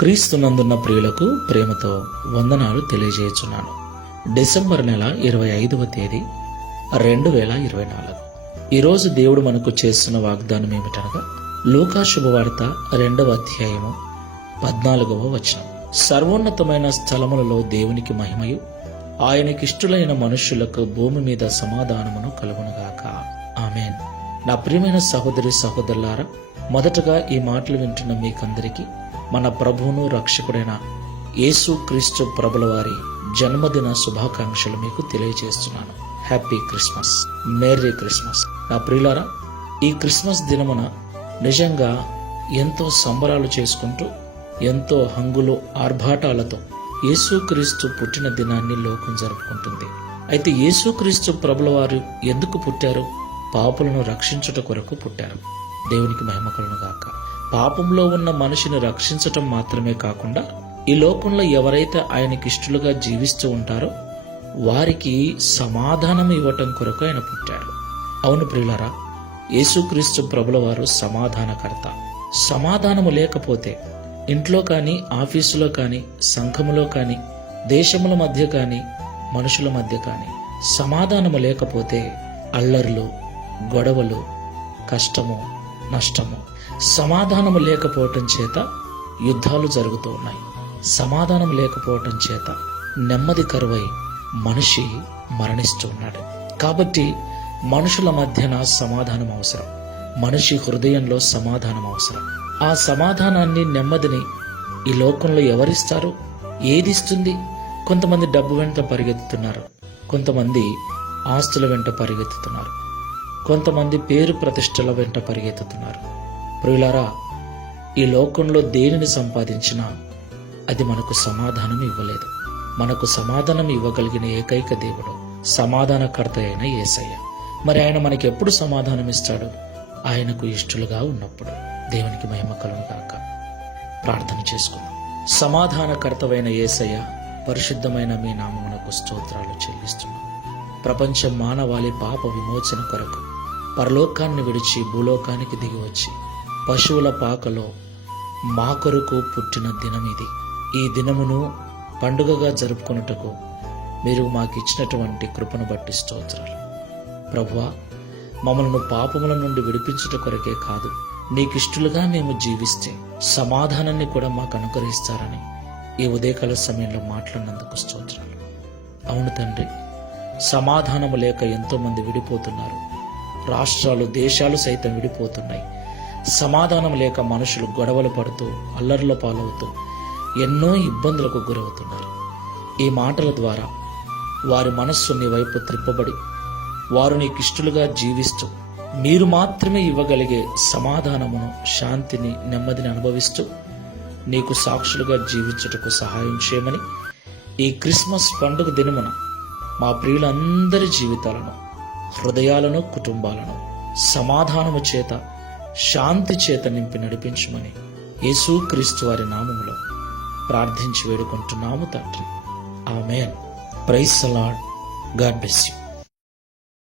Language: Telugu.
క్రీస్తునందున్న ప్రియులకు ప్రేమతో వందనాలు తెలియజేయుచున్నాను. డిసెంబర్ నెల 25వ తేదీ 2024. ఈరోజు దేవుడు మనకు చేస్తున్న వాగ్దానం ఏమిటనగా లూకా శుభవార్త 2వ అధ్యాయము 14వ వచనం. సర్వోన్నతమైన స్థలములలో దేవునికి మహిమయు, ఆయనకిష్టులైన మనుష్యులకు భూమి మీద సమాధానమును కలుగునుగాక. ఆమేన్. నా ప్రియమైన సహోదరి సహోదరులారా, మొదటగా ఈ మాటలు వింటున్న మీకందరికీ మన ప్రభువును రక్షకుడైన యేసు క్రీస్తు ప్రభుల వారి జన్మదిన శుభాకాంక్షలు మీకు తెలియజేస్తున్నాను. Happy Christmas, merry Christmas. నా ప్రియులారా, ఈ క్రిస్మస్ దినమున నిజంగా ఎంతో సంబరాలు చేసుకుంటూ ఎంతో హంగులు ఆర్భాటాలతో యేసుక్రీస్తు పుట్టిన దినాన్ని లోకం జరుపుకుంటుంది. అయితే యేసుక్రీస్తు ప్రభుల వారు ఎందుకు పుట్టారు? పాపులను రక్షించుట కొరకు పుట్టారు. దేవునికి మహిమ కలుగును గాక. పాపంలో ఉన్న మనిషిని రక్షించటం మాత్రమే కాకుండా ఈ లోకంలో ఎవరైతే ఆయనకి ఇష్టలుగా జీవిస్తూ ఉంటారో వారికి సమాధానం ఇవ్వటం కొరకు ఆయన పుట్టాడు. అవును ప్రియులారా, యేసుక్రీస్తు ప్రభుల వారు సమాధానకర్త. సమాధానము లేకపోతే ఇంట్లో కానీ, ఆఫీసులో కానీ, సంఘములో కానీ, దేశముల మధ్య కానీ, మనుషుల మధ్య కానీ సమాధానము లేకపోతే అల్లర్లు, గొడవలు, కష్టము, నష్టము. సమాధానము లేకపోవటం చేత యుద్ధాలు జరుగుతూ ఉన్నాయి. సమాధానం లేకపోవటం చేత నెమ్మది కరువై మనిషి మరణిస్తూ ఉన్నాడు. కాబట్టి మనుషుల మధ్యన సమాధానం అవసరం. మనిషి హృదయంలో సమాధానం అవసరం. ఆ సమాధానాన్ని, నెమ్మదిని ఈ లోకంలో ఎవరిస్తారు? ఏదిస్తుంది? కొంతమంది డబ్బు వెంట పరిగెత్తుతున్నారు, కొంతమంది ఆస్తుల వెంట పరిగెత్తుతున్నారు, కొంతమంది పేరు ప్రతిష్టల వెంట పరిగెత్తుతున్నారు. ప్రియులారా, ఈ లోకంలో దేనిని సంపాదించినా అది మనకు సమాధానం ఇవ్వలేదు. మనకు సమాధానం ఇవ్వగలిగిన ఏకైక దేవుడు సమాధానకర్త అయిన యేసయ్య. మరి ఆయన మనకి ఎప్పుడు సమాధానం ఇస్తాడు? ఆయనకు ఇష్టలుగా ఉన్నప్పుడు. దేవునికి మహిమ కలుగును గాక. ప్రార్థన చేసుకుందాం. సమాధానకర్తవైన యేసయ్య, పరిశుద్ధమైన మీ నామమునకు స్తోత్రాలు చెల్లిస్తున్నాం. ప్రపంచ మానవాళి పాప విమోచన కొరకు పరలోకాన్ని విడిచి భూలోకానికి దిగి వచ్చి పశువుల పాకలో మా కొరకు పుట్టిన దినం ఇది. ఈ దినమును పండుగగా జరుపుకొనుటకు మీరు మాకిచ్చినటువంటి కృపను బట్టి స్తోత్రాలు. ప్రభువా, మమ్మల్ని పాపముల నుండి విడిపించుట కొరకే కాదు, నీకిష్టులుగా మేము జీవిస్తే సమాధానాన్ని కూడా మాకు అనుగ్రహిస్తారని ఈ ఉదయకాల సమయంలో మాట్లాడినందుకు స్తోత్రాలు. అవును తండ్రి, సమాధానము లేక ఎంతో మంది విడిపోతున్నారు. రాష్ట్రాలు, దేశాలు సైతం విడిపోతున్నాయి. సమాధానం లేక మనుషులు గొడవలు పడుతూ, అల్లర్ల పాలవుతూ ఎన్నో ఇబ్బందులకు గురవుతున్నారు. ఈ మాటల ద్వారా వారి మనస్సు నీ వైపు త్రిప్పబడి వారు నీకిష్టులుగా జీవిస్తూ మీరు మాత్రమే ఇవ్వగలిగే సమాధానమును, శాంతిని, నెమ్మదిని అనుభవిస్తూ నీకు సాక్షులుగా జీవించుటకు సహాయం చేయమని ఈ క్రిస్మస్ పండుగ దినమున మా ప్రియులందరి జీవితాలను, హృదయాలను, కుటుంబాలను సమాధానము చేత, శాంతి చేత నింపి నడిపించమని యేసుక్రీస్తు వారి నామములో ప్రార్థించి వేడుకుంటున్నాము తండ్రి. ఆమేన్. Praise the Lord. God bless you.